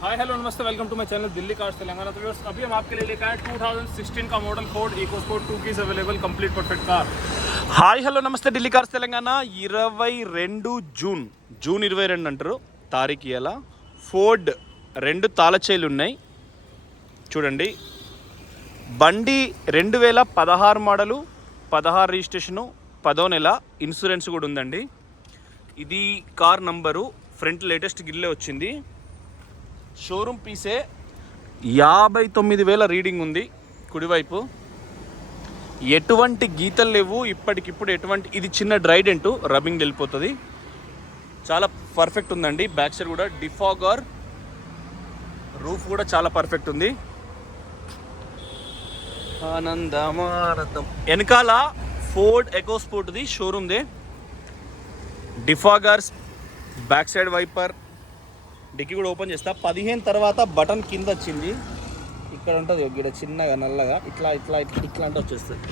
हाय hello नमस्ते welcome to my channel Delhi cars Telangana. तो viewers अभी हम आपके लिए लेकर आए 2016 का मॉडल फोर्ड इकोस्पोर्ट 2 की available complete perfect car. Hi hello నమస్తే ఢిల్లీ కార్స్ తెలంగాణ 22 జూన్ 22 అంటారు తారీఖు ఇలా ఫోర్డ్ 2 తాళచేలు ఉన్నాయి చూడండి. బండి 2016 మోడలు, 16 రిజిస్ట్రేషను, 10వ నెల, ఇన్సూరెన్స్ కూడా ఉందండి. ఇది కార్ నంబరు, ఫ్రంట్ లేటెస్ట్ గిల్లే వచ్చింది. షోరూమ్ పీసే 59,000 రీడింగ్ ఉంది. కుడివైపు ఎటువంటి గీతలు లేవు ఇప్పటికిప్పుడు. ఇది చిన్న డ్రైడెంట్, రబ్బింగ్ వెళ్ళిపోతుంది. చాలా పర్ఫెక్ట్ ఉందండి. బ్యాక్ సైడ్ కూడా డిఫాగర్, రూఫ్ కూడా చాలా పర్ఫెక్ట్ ఉంది. ఆనందమారతం వెనకాల ఫోర్డ్ ఎకోస్పోర్ట్ది షోరూమ్దే. Defoggers, back side wiper, dicky కూడా ఓపెన్ చేస్తా. 15 తర్వాత బటన్ కింద వచ్చింది, ఇక్కడ ఉంటుంది ఇక్కడ చిన్నగా నల్లగా, ఇట్లా ఇట్లా ఇట్లా అంటే వచ్చేస్తుంది.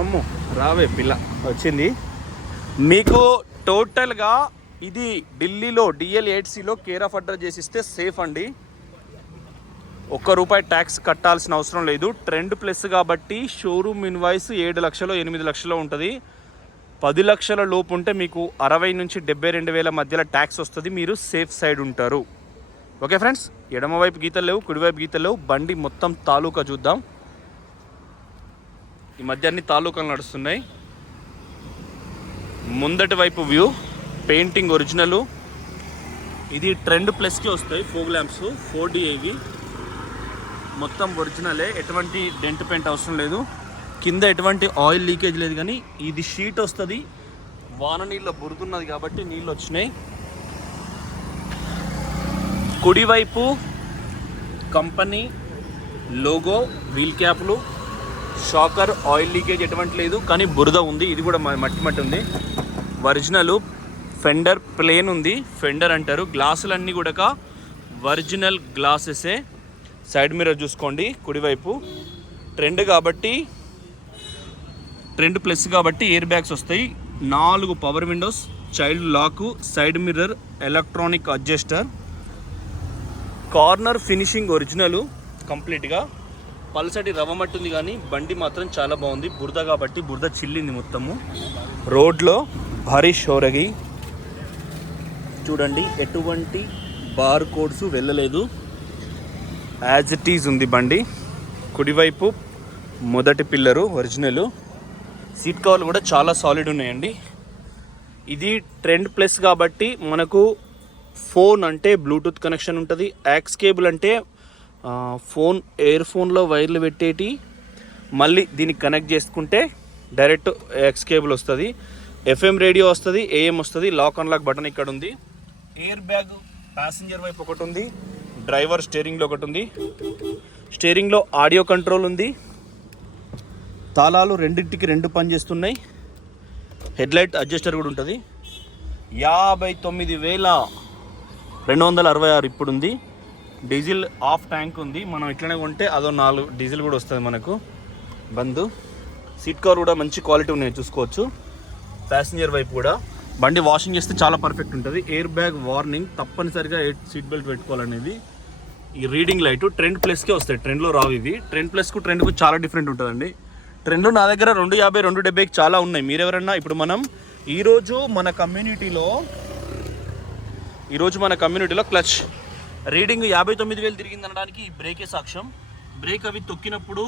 అమ్మో రావే పిల్ల వచ్చింది. మీకు టోటల్గా ఇది ఢిల్లీలో DL8Cలో కేర్ ఆఫ్ అడ్రస్ చేసిస్తే సేఫ్ అండి. ₹1 ట్యాక్స్ కట్టాల్సిన అవసరం లేదు. ట్రెండ్ ప్లస్ కాబట్టి షోరూమ్ ఇన్వాయిస్ 7 లక్షలు 8 లక్షలు ఉంటుంది. 10 లక్షల లోపు ఉంటే మీకు 60 నుంచి 72,000 మధ్యలో ట్యాక్స్ వస్తుంది. మీరు సేఫ్ సైడ్ ఉంటారు. ఓకే ఫ్రెండ్స్, ఎడమవైపు గీతలు లేవు, కుడివైపు గీతలు లేవు. బండి మొత్తం తాలూకా చూద్దాం. ఈ మధ్య అన్ని తాలూకాలు నడుస్తున్నాయి. ముందటి వైపు వ్యూ, పెయింటింగ్ ఒరిజినల్. ఇది ట్రెండ్ ప్లస్కి వస్తాయి ఫోగ్ ల్యాంప్స్, 4DIవి మొత్తం ఒరిజినలే. ఎటువంటి డెంట్ పెయింట్ అవసరం లేదు. కింద ఎటువంటి ఆయిల్ లీకేజ్ లేదు. కానీ ఇది షీట్ వస్తుంది, వాన నీళ్ళ బురుతున్నది కాబట్టి నీళ్ళు వచ్చినాయి. కుడివైపు కంపెనీ లోగో, వీల్ క్యాప్లు, షాకర్, ఆయిల్ లీకేజ్ ఎటువంటి లేదు. కానీ బురద ఉంది, ఇది కూడా మట్టి ఉంది. ఒరిజినల్ ఫెండర్ ప్లేన్ ఉంది, ఫెండర్ అంటారు. గ్లాసులన్నీ కూడా ఒరిజినల్ గ్లాసెసే. సైడ్ మిర్రర్ చూసుకోండి. కుడివైపు ట్రెండ్ ప్లస్ కాబట్టి ఎయిర్ బ్యాగ్స్ వస్తాయి. 4 power windows, child lock, side mirror, electronic adjuster. Corner finishing original కంప్లీట్గా. పల్సటి రవ్వ మట్టి ఉంది కానీ బండి మాత్రం చాలా బాగుంది. బురద కాబట్టి బురద చిల్లింది మొత్తము. రోడ్లో భారీ షోరగి చూడండి, ఎటువంటి బార్ కోడ్స్ వెళ్ళలేదు, యాజ్ ఇట్ ఈజ్ ఉంది బండి. కుడివైపు మొదటి పిల్లరు ఒరిజినల్. సీట్ కవర్లు కూడా చాలా సాలిడ్ ఉన్నాయండి. ఇది ట్రెండ్ ప్లస్ కాబట్టి మనకు ఫోన్ అంటే బ్లూటూత్ కనెక్షన్ ఉంటుంది. యాక్స్ కేబుల్ అంటే ఫోన్, ఎయిర్ ఫోన్లో వైర్లు పెట్టేటి, మళ్ళీ దీనికి కనెక్ట్ చేసుకుంటే డైరెక్ట్ యాక్స్ కేబుల్ వస్తుంది. FM రేడియో వస్తుంది, AM వస్తుంది. లాక్ అన్లాక్ బటన్ ఇక్కడ ఉంది. ఎయిర్ బ్యాగ్ ప్యాసింజర్ వైపు ఒకటి ఉంది, డ్రైవర్ స్టీరింగ్లో ఒకటి ఉంది. స్టీరింగ్లో ఆడియో కంట్రోల్ ఉంది. తాళాలు రెండింటికి 2 పనిచేస్తున్నాయి. హెడ్లైట్ అడ్జస్టర్ కూడా ఉంటుంది. 59,266 ఇప్పుడు ఉంది. డీజిల్ ఆఫ్ ట్యాంక్ ఉంది. మనం ఇట్లనే కొంటే అదో 4 డీజిల్ కూడా వస్తుంది మనకు. బంద్. సీట్ కవర్ కూడా మంచి క్వాలిటీ ఉన్నాయి, చూసుకోవచ్చు. ప్యాసింజర్ వైపు కూడా బండి వాషింగ్ చేస్తే చాలా పర్ఫెక్ట్ ఉంటుంది. ఎయిర్ బ్యాగ్ వార్నింగ్, తప్పనిసరిగా సీట్ బెల్ట్ పెట్టుకోవాలనేది. ఈ రీడింగ్ లైట్ ట్రెండ్ ప్లస్కే వస్తాయి, ట్రెండ్లో రావు ఇవి. ట్రెండ్ ప్లస్కు ట్రెండ్కు చాలా డిఫరెంట్ ఉంటుందండి. ట్రెండ్లో నా దగ్గర 250, 270కి చాలా ఉన్నాయి. మీరెవరన్నా ఇప్పుడు మనం ఈరోజు మన కమ్యూనిటీలో క్లచ్ రీడింగ్ 59,000 తిరిగింది అనడానికి ఈ బ్రేకే సాక్ష్యం. బ్రేక్ అవి తొక్కినప్పుడు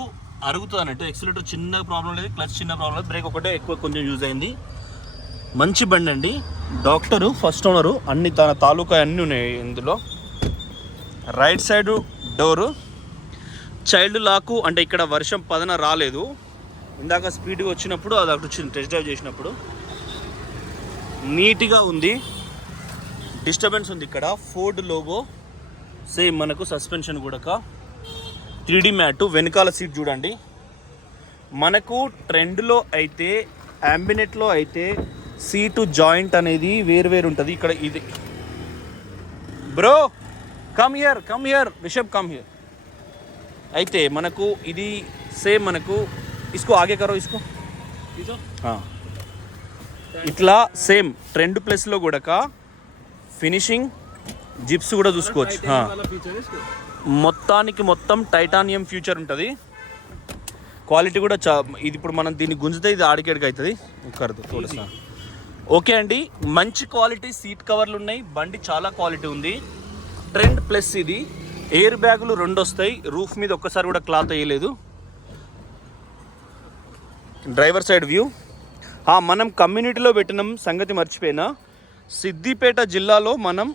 అరుగుతుంది అన్నట్టు. ఎక్సిలేటర్ చిన్న ప్రాబ్లం లేదు, క్లచ్ చిన్న ప్రాబ్లం లేదు, బ్రేక్ ఒకటే ఎక్కువ కొంచెం యూజ్ అయింది. మంచి బండి అండి. డాక్టరు, ఫస్ట్ ఓనరు, అన్ని తన తాలూకా అన్నీ ఉన్నాయి ఇందులో. రైట్ సైడ్ డోరు, చైల్డ్ లాకు అంటే ఇక్కడ వర్షం పదన రాలేదు. ఇందాక స్పీడ్గా వచ్చినప్పుడు అది అక్కడ వచ్చింది, టెస్ట్ డ్రైవ్ చేసినప్పుడు. నీట్గా ఉంది. డిస్టర్బెన్స్ ఉంది ఇక్కడ. ఫోర్డ్ లోగో సేమ్ మనకు. సస్పెన్షన్ కూడా 3D మ్యాట్. వెనకాల సీట్ చూడండి. మనకు ట్రెండ్లో అయితే, అంబినెట్లో అయితే సీటు జాయింట్ అనేది వేరు ఉంటుంది. ఇక్కడ ఇది bro come here Rishabh come here. అయితే మనకు ఇది సేమ్ మనకు इसको आगे करो, इसको ఇట్లా సేమ్ ట్రెండ్ ప్లస్లో కూడా ఫినిషింగ్ జిప్స్ కూడా చూసుకోవచ్చు. टाइटेनियम वाला फीचर है इसको. మొత్తానికి మొత్తం టైటానియం ఫ్యూచర్ ఉంటుంది. క్వాలిటీ కూడా ఇది ఇప్పుడు మనం దీన్ని గుంజితే ఇది ఆడికేడికి అవుతుంది. కరదు ఓకే అండి, మంచి క్వాలిటీ సీట్ కవర్లు ఉన్నాయి. బండి చాలా క్వాలిటీ ఉంది. ట్రెండ్ ప్లస్ ఇది. ఎయిర్ బ్యాగులు 2 వస్తాయి. రూఫ్ మీద ఒక్కసారి కూడా క్లాత్ వేయలేదు. Driver side view. మనం కమ్యూనిటీలో పెట్టిన సంగతి మర్చిపోయినా, సిద్దిపేట జిల్లాలో మనం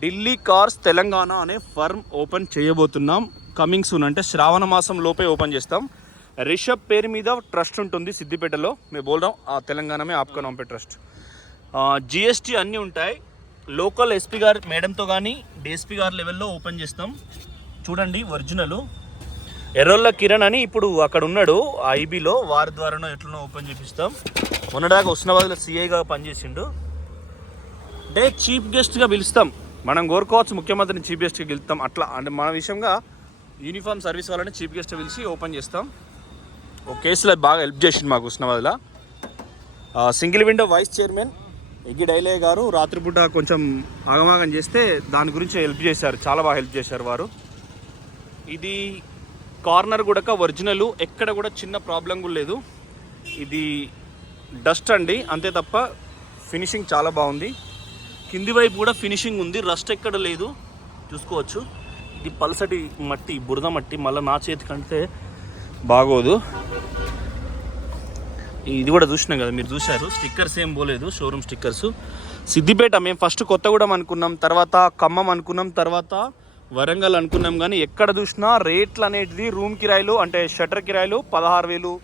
ఢిల్లీ కార్స్ తెలంగాణ అనే ఫర్మ్ ఓపెన్ చేయబోతున్నాం. కమింగ్ సూన్ అంటే శ్రావణ మాసం లోపే ఓపెన్ చేస్తాం. రిషబ్ పేరు మీద ట్రస్ట్ ఉంటుంది సిద్దిపేటలో. మేము బోల్దాం తెలంగాణ మే ఆప్కా నామ్ పే ట్రస్ట్. జిఎస్టీ అన్నీ ఉంటాయి. లోకల్ ఎస్పీ గారు మేడంతో కానీ డిఎస్పీ గారి లెవెల్లో ఓపెన్ చేస్తాం. చూడండి ఒరిజినల్. ఎర్రోళ్ళ కిరణ్ అని ఇప్పుడు అక్కడ ఉన్నాడు ఐబీలో, వారి ద్వారానో ఎట్లనో ఓపెన్ చేపిస్తాం. మొన్నదాకా హుస్నాబాద్లో సిఐగా పనిచేసిండు. అంటే చీఫ్ గెస్ట్గా పిలుస్తాం. మనం కోరుకోవచ్చు ముఖ్యమంత్రిని చీఫ్ గెస్ట్గా పిలుస్తాం. అట్లా అంటే మన విషయంగా యూనిఫామ్ సర్వీస్ వాళ్ళని చీఫ్ గెస్ట్గా పిలిచి ఓపెన్ చేస్తాం. ఓ కేసులో బాగా హెల్ప్ చేసిండు మాకు హుస్నాబాద్లో. సింగిల్ విండో వైస్ చైర్మన్ ఎగ్గి డైలే గారు రాత్రిపూట కొంచెం ఆగమాగం చేస్తే దాని గురించి హెల్ప్ చేశారు. చాలా బాగా హెల్ప్ చేశారు వారు. ఇది కార్నర్ కూడా ఒరిజినల్, ఎక్కడ కూడా చిన్న ప్రాబ్లం కూడా లేదు. ఇది డస్ట్ అండి అంతే తప్ప ఫినిషింగ్ చాలా బాగుంది. కింది వైపు కూడా ఫినిషింగ్ ఉంది, రస్ట్ ఎక్కడ లేదు చూసుకోవచ్చు. ఇది పల్సటి మట్టి, బురద మట్టి, మళ్ళీ నా చేతి కంటే బాగోదు. ఇది కూడా చూసినాం కదా, మీరు చూశారు. స్టిక్కర్స్ ఏం పోలేదు, షోరూమ్ స్టిక్కర్స్. సిద్దిపేట మేము ఫస్ట్ కొత్తగూడెం అనుకున్నాం, తర్వాత ఖమ్మం అనుకున్నాం, తర్వాత వరంగల్ అనుకున్నాం. కానీ ఎక్కడ చూసినా రేట్లు అనేది రూమ్ కిరాయిలు అంటే షటర్ కిరాయిలు 16,000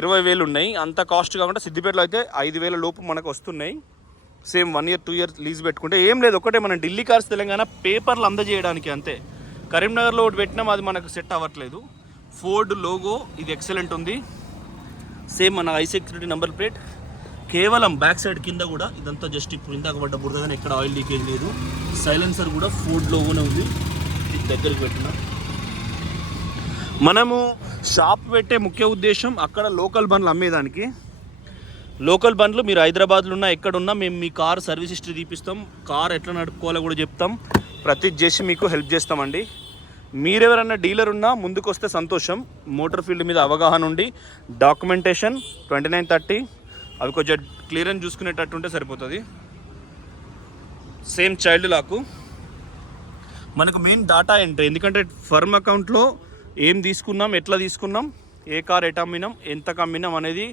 20,000 ఉన్నాయి. అంత కాస్ట్ కాకుండా సిద్దిపేటలో అయితే 5,000 లోపు మనకు వస్తున్నాయి. సేమ్ 1 year 2 years లీజ్ పెట్టుకుంటే ఏం లేదు. ఒకటే మనం ఢిల్లీ కార్స్ తెలంగాణ పేపర్లు అందజేయడానికి అంతే. కరీంనగర్లో ఒకటి పెట్టినాం, అది మనకు సెట్ అవ్వట్లేదు. ఫోర్డ్ లోగో ఇది ఎక్సలెంట్ ఉంది. సేమ్ మన ఐ సెక్యూరిటీ నెంబర్ ప్లేట్. కేవలం బ్యాక్ సైడ్ కింద కూడా ఇదంతా జస్ట్ ఇప్పుడు ఇందాక పడ్డ బురదగానే ఎక్కడ ఆయిల్ లీకేజ్ లేదు. సైలెన్సర్ కూడా ఫోర్డ్ లోగోనే ఉంది. ఇది దగ్గరికి పెట్టిన మనము షాప్ పెట్టే ముఖ్య ఉద్దేశం అక్కడ లోకల్ బండ్లు అమ్మేదానికి. లోకల్ బండ్లు మీరు హైదరాబాద్లో ఉన్నా ఎక్కడున్నా మేము మీ కార్ సర్వీస్ హిస్టరీ తీపిస్తాం. కార్ ఎట్లా నడుపుకోవాలో కూడా చెప్తాం. ప్రతి చేసి మీకు హెల్ప్ చేస్తామండి. మీరెవరన్నా డీలర్ ఉన్నా ముందుకు వస్తే సంతోషం. మోటార్ ఫీల్డ్ మీద అవగాహన ఉండి డాక్యుమెంటేషన్ 2930 అవి కొంచెం క్లియరెన్స్ చూసుకునేటట్టు ఉంటే సరిపోతుంది. సేమ్ చైల్డ్ లాకు మనకు మెయిన్ డాటా ఎంట్రీ. ఎందుకంటే ఫర్మ్ అకౌంట్లో ఏం తీసుకున్నాం, ఎట్లా తీసుకున్నాం, ఏ కార్ ఎట్ అమ్మినాం, ఎంత అమ్మినాం అనేది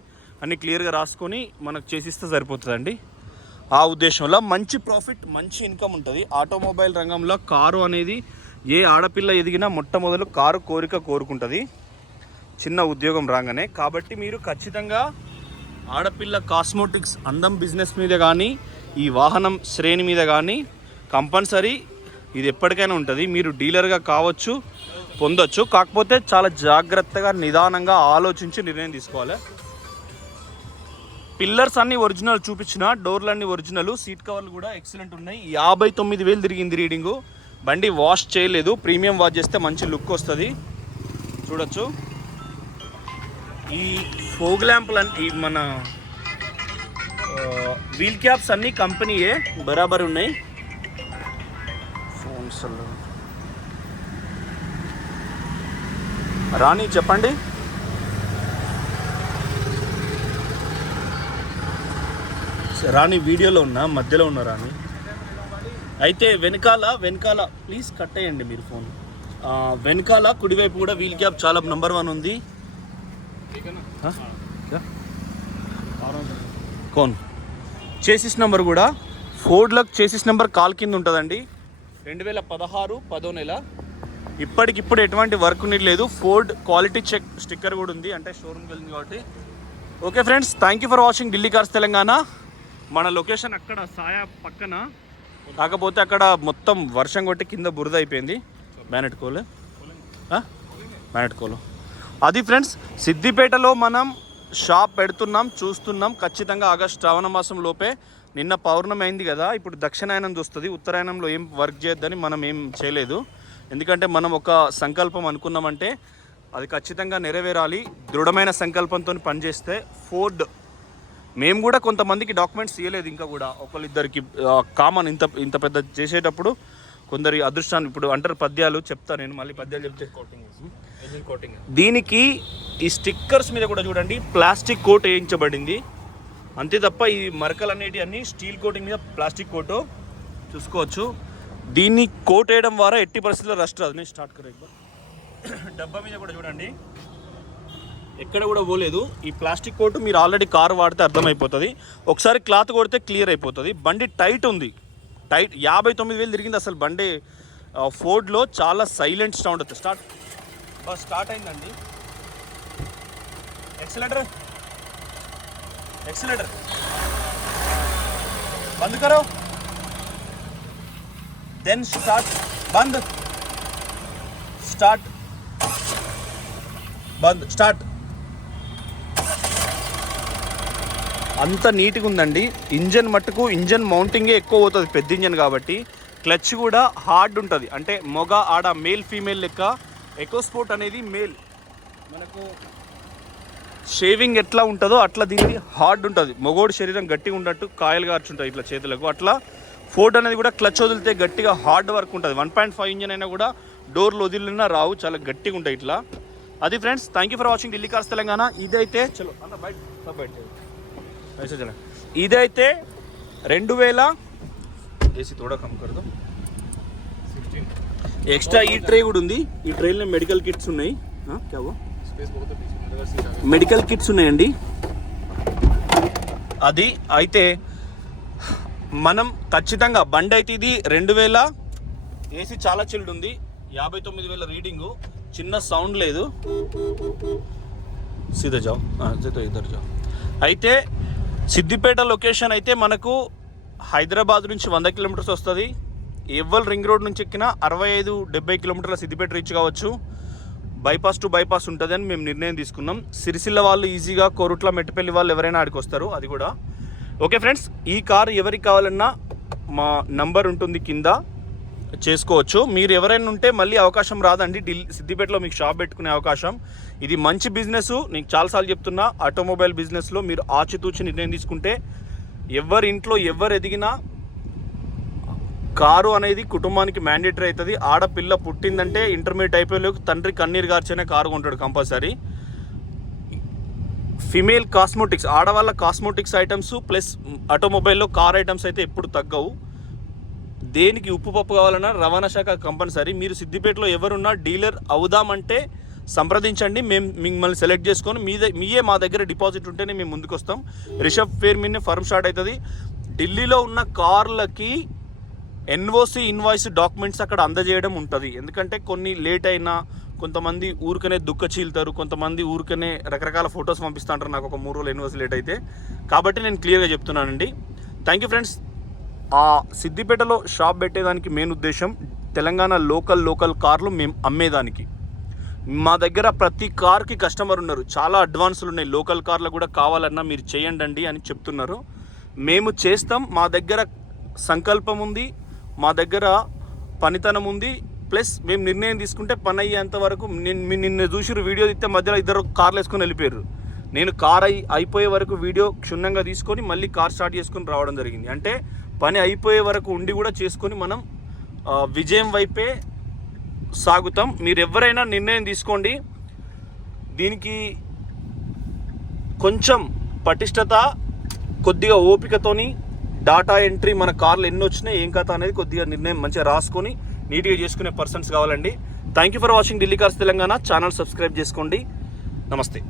అన్ని క్లియర్గా రాసుకొని మనకు చేసిస్తే సరిపోతుందండి. ఆ ఉద్దేశంలో మంచి ప్రాఫిట్, మంచి ఇన్కమ్ ఉంటుంది. ఆటోమొబైల్ రంగంలో కారు అనేది ఏ ఆడపిల్ల ఎదిగినా మొట్టమొదలు కారు కోరుకుంటుంది చిన్న ఉద్యోగం రాగానే. కాబట్టి మీరు ఖచ్చితంగా ఆడపిల్ల కాస్మోటిక్స్ అందం బిజినెస్ మీద కానీ ఈ వాహనం శ్రేణి మీద కానీ కంపల్సరీ ఇది ఎప్పటికైనా ఉంటుంది. మీరు డీలర్గా కావచ్చు, పొందొచ్చు. కాకపోతే చాలా జాగ్రత్తగా నిదానంగా ఆలోచించి నిర్ణయం తీసుకోవాలి. పిల్లర్స్ అన్నీ ఒరిజినల్ చూపించిన, డోర్లు అన్నీ ఒరిజినల్, సీట్ కవర్లు కూడా ఎక్సలెంట్ ఉన్నాయి. 59,000 తిరిగింది రీడింగు. బండి వాష్ చేయలేదు. ప్రీమియం వాష్ చేస్తే మంచి లుక్ వస్తుంది. చూడొచ్చు. ఈ ఫోగ్ ల్యాంపులు ఈ మన వీల్ క్యాప్స్ అన్నీ కంపెనీయే బరాబర్ ఉన్నాయి. ఫోన్స్ రాణి చెప్పండి. రాణి వీడియోలో ఉన్నా, మధ్యలో ఉన్న రాణి. అయితే వెనకాల ప్లీజ్ కట్టేయండి మీరు ఫోన్. వెనకాల కుడివైపు కూడా వీల్ క్యాప్ చాలా నెంబర్ 1 ఉంది. కోన్ చేసిస్ నెంబర్ కూడా ఫోర్డ్లకు చేసిస్ నెంబర్ కాల్ కింద ఉంటుందండి. 2016 10వ నెల. ఇప్పటికిప్పుడు ఎటువంటి వర్క్ లేదు. ఫోర్డ్ క్వాలిటీ చెక్ స్టిక్కర్ కూడా ఉంది, అంటే షోరూమ్కి వెళ్ళింది కాబట్టి. Okay friends, thank you for watching Delhi cars Telangana. మన లొకేషన్ అక్కడ సాయా పక్కన, కాకపోతే అక్కడ మొత్తం వర్షం కొట్టి కింద బురద అయిపోయింది. బ్యానెట్ కోలు అది ఫ్రెండ్స్. సిద్దిపేటలో మనం షాప్ పెడుతున్నాం, చూస్తున్నాం. ఖచ్చితంగా ఆగస్ట్ శ్రావణ మాసం లోపే. నిన్న పౌర్ణమి అయింది కదా, ఇప్పుడు దక్షిణాయనం చూస్తుంది. ఉత్తరాయణంలో ఏం వర్క్ చేయొద్దని మనం ఏం చేయలేదు. ఎందుకంటే మనం ఒక సంకల్పం అనుకున్నామంటే అది ఖచ్చితంగా నెరవేరాలి. దృఢమైన సంకల్పంతో పనిచేస్తే ఫోర్డ్ మేము కూడా కొంతమందికి డాక్యుమెంట్స్ ఇవ్వలేదు ఇంకా కూడా, ఒకళ్ళిద్దరికి కామన్ ఇంత ఇంత పెద్ద చేసేటప్పుడు కొందరి అదృష్టాన్ని ఇప్పుడు అంటారు పద్యాలు చెప్తాను నేను, మళ్ళీ పద్యాలు చెప్తే దీనికి ఈ స్టిక్కర్స్ మీద కూడా చూడండి ప్లాస్టిక్ కోట్ వేయించబడింది, అంతే తప్ప ఈ మరకలు అనేటివి అన్నీ స్టీల్ కోటింగ్ మీద ప్లాస్టిక్ కోటు చూసుకోవచ్చు. దీన్ని కోట్ వేయడం ద్వారా ఎట్టి పరిస్థితుల్లో రస్ట్ రాదు. నేను స్టార్ట్ కరెక్ట్ డబ్బా మీద కూడా చూడండి ఎక్కడ కూడా పోలేదు ఈ ప్లాస్టిక్ కోటు. మీరు ఆల్రెడీ కారు వాడితే అర్థమైపోతుంది, ఒకసారి క్లాత్ కొడితే క్లియర్ అయిపోతుంది. బండి టైట్ ఉంది, టైట్ 59,000 తిరిగింది అసలు బండి. ఫోర్డ్లో చాలా సైలెంట్ సౌండ్ అవుతుంది. స్టార్ట్ అయిందండి. एक्सीलेटर बंद करो, देन स्टार्ट, बंद, स्टार्ट, बंद, स्टार्ट. అంత నీట్గా ఉందండి. ఇంజన్ మట్టుకు ఇంజన్ మౌంటింగే ఎక్కువ అవుతుంది, పెద్ద ఇంజన్ కాబట్టి. క్లచ్ కూడా హార్డ్ ఉంటుంది, అంటే మొగ ఆడ మేల్ ఫీమేల్ లెక్క. ఎకోస్పోర్ట్ అనేది మేల్, మనకు షేవింగ్ ఎట్లా ఉంటుందో అట్లా దీనికి హార్డ్ ఉంటుంది. మొగోడు శరీరం గట్టిగా ఉన్నట్టు కాయలు గార్చుంటుంది ఇట్లా చేతులకు, అట్లా ఫోర్డ్ అనేది కూడా క్లచ్ వదిలితే గట్టిగా హార్డ్ వర్క్ ఉంటుంది. 1.5 ఇంజన్ అయినా కూడా డోర్లు వదిలినా రావు, చాలా గట్టిగా ఉంటాయి ఇట్లా. అది friends, thank you for watching Delhi cars Telangana. ఇదైతే చలో అన్న బయట ఇదైతే 2000 ఏసీ తోడా కమ్ కర్దో 16 ఎక్స్ట్రా ఈ ట్రే కూడా ఉంది. ఈ ట్రైలో మెడికల్ కిట్స్ ఉన్నాయి, మెడికల్ కిట్స్ ఉన్నాయండి. అది అయితే మనం ఖచ్చితంగా బండి అయితే ఇది 2000 ఏసీ చాలా చిల్డ్ ఉంది, 59,000 రీడింగు, చిన్న సౌండ్ లేదు. సీదా జావ్ ఇద్దరు జావ్. అయితే సిద్దిపేట లొకేషన్ అయితే మనకు హైదరాబాద్ నుంచి 100 కిలోమీటర్స్ వస్తుంది. ఎవ్వల్ రింగ్ రోడ్ నుంచి ఎక్కినా 65-70 కిలోమీటర్ల సిద్దిపేట రీచ్ కావచ్చు. బైపాస్ టు బైపాస్ ఉంటుంది అని మేము నిర్ణయం తీసుకున్నాం. సిరిసిల్ల వాళ్ళు ఈజీగా, కోరుట్ల మెట్టపల్లి వాళ్ళు ఎవరైనా ఆడికి వస్తారు, అది కూడా ఓకే. ఫ్రెండ్స్, ఈ కారు ఎవరికి కావాలన్నా మా నంబర్ ఉంటుంది కింద, చేసుకోవచ్చు. మీరు ఎవరైనా ఉంటే మళ్ళీ అవకాశం రాదండి సిద్దిపేటలో మీకు షాప్ పెట్టుకునే అవకాశం. ఇది మంచి బిజినెస్, నేను చాలాసార్లు చెప్తున్నా. ఆటోమొబైల్ బిజినెస్లో మీరు ఆచితూచి నిర్ణయం తీసుకుంటే ఎవరి ఇంట్లో ఎవరు ఎదిగినా కారు అనేది కుటుంబానికి మ్యాండేటరీ అవుతుంది. ఆడపిల్ల పుట్టిందంటే ఇంటర్మీడియట్ అయిపోయేలోకి తండ్రి కన్నీరు గార్చేనే కారు కొంటాడు కంపల్సరీ. ఫిమేల్ కాస్మోటిక్స్, ఆడవాళ్ళ కాస్మోటిక్స్ ఐటమ్స్ ప్లస్ ఆటోమొబైల్లో కార్ ఐటమ్స్ అయితే ఎప్పుడు తగ్గవు. దేనికి ఉప్పు పప్పు కావాలన్నా రవాణా శాఖ కంపల్సరీ. మీరు సిద్దిపేటలో ఎవరున్నా డీలర్ అవుదామంటే సంప్రదించండి, మేము మిమ్మల్ని సెలెక్ట్ చేసుకొని మీయే మా దగ్గర డిపాజిట్ ఉంటేనే మేము ముందుకు వస్తాం. రిషబ్ ఫేర్ మీనే ఫర్మ్ స్టార్ట్ అవుతుంది. ఢిల్లీలో ఉన్న కార్లకి ఎన్ఓసి ఇన్వాయిస్ డాక్యుమెంట్స్ అక్కడ అందజేయడం ఉంటుంది. ఎందుకంటే కొన్ని లేట్ అయినా, కొంతమంది ఊరికనే దుఃఖ చీలుతారు, కొంతమంది ఊరికనే రకరకాల ఫొటోస్ పంపిస్తూ ఉంటారు నాకు ఒక 3 రోజులు ఎన్ఓసి లేట్ అయితే. కాబట్టి నేను క్లియర్గా చెప్తున్నానండి. Thank you friends. ఆ సిద్దిపేటలో షాప్ పెట్టేదానికి మెయిన్ ఉద్దేశం తెలంగాణ లోకల్ కార్లు మేము అమ్మేదానికి. మా దగ్గర ప్రతి కార్కి కస్టమర్ ఉన్నారు, చాలా అడ్వాన్సులు ఉన్నాయి. లోకల్ కార్లు కూడా కావాలన్నా మీరు చేయండి అని చెప్తున్నారు. మేము చేస్తాం. మా దగ్గర సంకల్పం ఉంది, మా దగ్గర పనితనం ఉంది, ప్లస్ మేము నిర్ణయం తీసుకుంటే పని అయ్యేంత వరకు. నిన్న చూసిరు వీడియో తీస్తే మధ్యలో ఇద్దరు కార్లు వేసుకొని వెళ్ళిపోయారు. నేను కార్ అయిపోయే వరకు వీడియో క్షుణ్ణంగా తీసుకొని మళ్ళీ కార్ స్టార్ట్ చేసుకొని రావడం జరిగింది. అంటే పని అయిపోయే వరకు ఉండి కూడా చేసుకొని మనం విజయం వైపే సాగుతాం. మీరు ఎవరైనా నిర్ణయం తీసుకోండి. దీనికి కొంచెం పటిష్టత, కొద్దిగా ఓపికతోని డాటా ఎంట్రీ, మన కార్లు ఎన్ని వచ్చినాయి ఏం కథ అనేది కొద్దిగా నిర్ణయం మంచిగా రాసుకొని నీట్గా చేసుకునే పర్సన్స్ కావాలండి. Thank you for watching Delhi cars Telangana. Channel subscribe చేసుకోండి. నమస్తే.